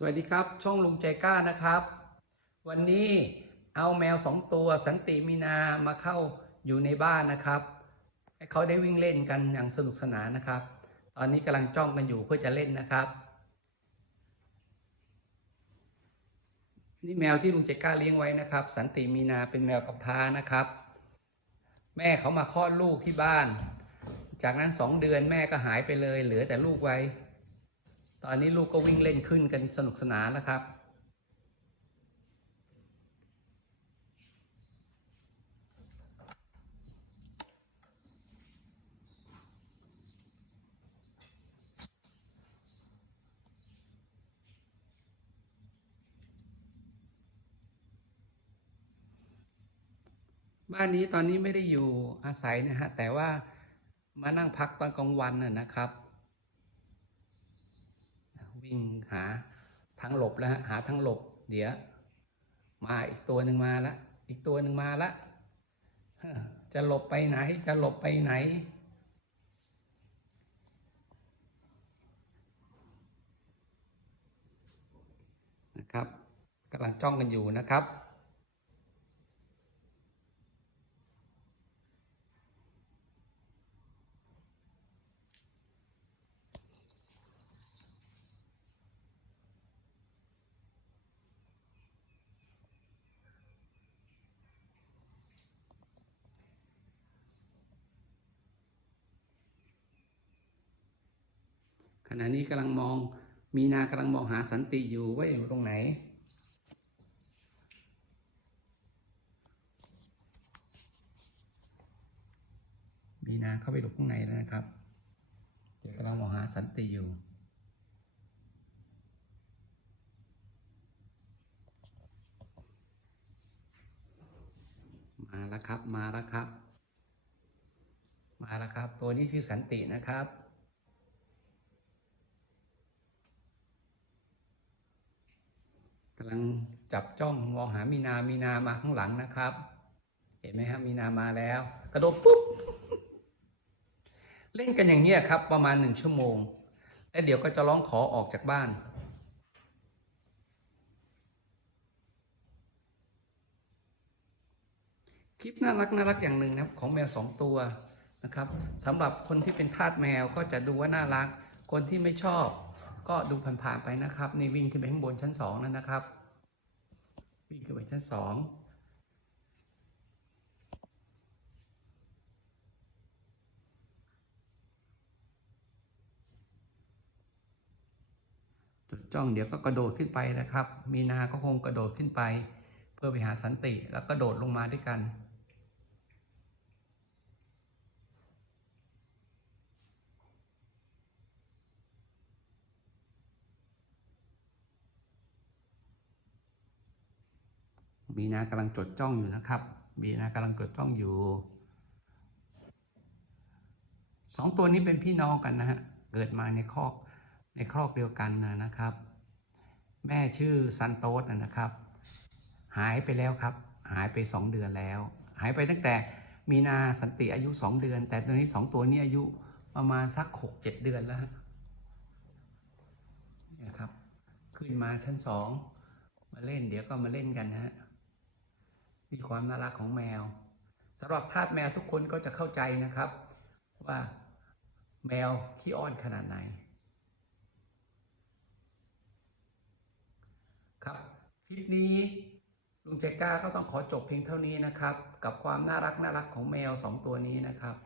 สวัสดีครับ ช่องลุงใจกล้านะครับ วันนี้เอาแมวสองตัวสันติมีนามาเข้าอยู่ในบ้านนะครับ ให้เขาได้วิ่งเล่นกันอย่างสนุกสนานนะครับ ตอนนี้กำลังจ้องกันอยู่เพื่อจะเล่นนะครับ นี่แมวที่ลุงใจกล้าเลี้ยงไว้นะครับ สันติมีนาเป็นแมวกำพร้านะครับ แม่เขามาคลอดลูกที่บ้าน จากนั้นสองเดือนแม่ก็หายไปเลย เหลือแต่ลูกไว้ ตอนนี้ลูกก็วิ่งเล่นขึ้นกันสนุกสนานแล้วครับ บ้านนี้ตอนนี้ไม่ได้อยู่อาศัยนะฮะ แต่ว่ามานั่งพักตอนกลางวันน่ะนะครับ วิ่งหาทางหลบแล้วฮะหาทางหลบ เดี๋ยว มาอีกตัวหนึ่งมาละ อีกตัวหนึ่งมาละจะหลบไปไหน จะหลบไปไหน นะครับกำลังจ้องกันอยู่นะครับ ขณะนี้กำลังมองมีนากำลังมองหาสันติอยู่ว่าอยู่ตรงไหน มีนาเข้าไปหลบข้างในแล้วนะครับ เดี๋ยวกำลังมองหาสันติอยู่มาแล้วครับ มาแล้วครับ มาแล้วครับ ตัวนี้ชื่อสันตินะครับำลังจับจ้องมองหามีนา มีนามาข้างหลังนะครับ เห็นไหมครับมีนามาแล้ว กระโดดปุ๊บ เล่นกันอย่างเงี้ครับ ประมาณหนึ่งชั่วโมง แล้วเดี๋ยวก็จะร้องขอออกจากบ้านคลิปน่ารักน่ารักอย่างหนึ่งนะครับของแมวสองตัวนะครับสำหรับคนที่เป็นทาสแมวก็จะดูว่าน่ารัก คนที่ไม่ชอบ ก็ดูผ่านๆไปนะครับนี่วิ่งขึ้นไปข้างบนชั้นสองนั่นนะครับ วิ่งขึ้นไปชั้นสองจุดจ้องเดี๋ยวก็กระโดดขึ้นไปนะครับ มีนาก็คงกระโดดขึ้นไป เพื่อไปหาสันติแล้วก็โดดลงมาด้วยกัน มีนากำลังจดจ้องอยู่นะครับมีนากำลังจดจ้องอยู่สองตัวนี้เป็นพี่น้องกันนะฮะ เกิดมาในครอกในครอกเดียวกันนะนะครับ แม่ชื่อซันโตสนะนะครับ หายไปแล้วครับ หายไปสองเดือนแล้ว หายไปตั้งแต่มีนาสันติอายุสองเดือน แต่ตอนนี้สองตัวนี้อายุประมาณสักหกเจ็ดเดือนแล้วฮะครับ ขึ้นมาชั้นสองมาเล่นเดี๋ยวก็มาเล่นกันนะฮะ มีความน่ารักของแมวสำหรับทาสแมวทุกคนก็จะเข้าใจนะครับ ว่าแมวขี้อ้อนขนาดไหน ครับ คลิปนี้ลุงใจกล้าก็ต้องขอจบเพียงเท่านี้นะครับ กับความน่ารักน่ารักของแมวสองตัวนี้นะครับ